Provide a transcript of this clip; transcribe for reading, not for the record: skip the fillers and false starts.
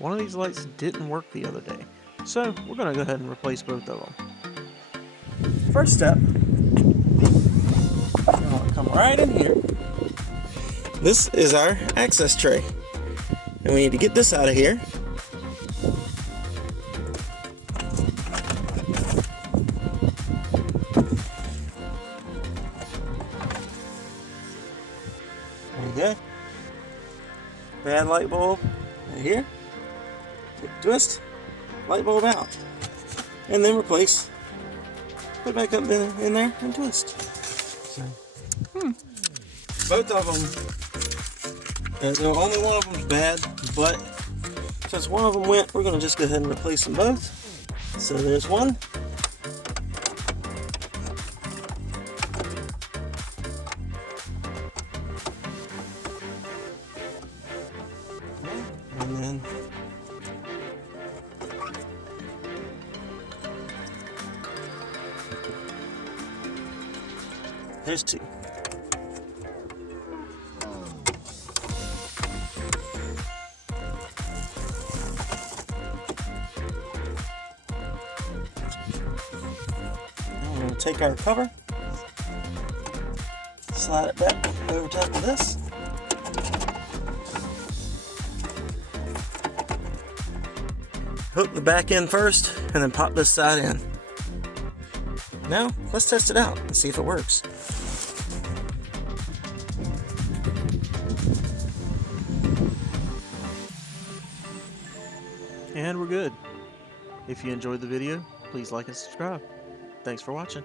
one of these lights didn't work the other day. So we're going to go ahead and replace both of them. First step, you're going to come right in here. This is our access tray. And we need to get this out of here. There you go. Bad light bulb right here. Twist, light bulb out. And then replace. Put it back up in there and twist. So, both of them, only one of them's bad, but since one of them went, we're going to just go ahead and replace them both. So there's one. And then there's two. Now we're going to take our cover, slide it back over top of this. Hook the back end first and then pop this side in. Now let's test it out and see if it works. And we're good. If you enjoyed the video, please like and subscribe. Thanks for watching.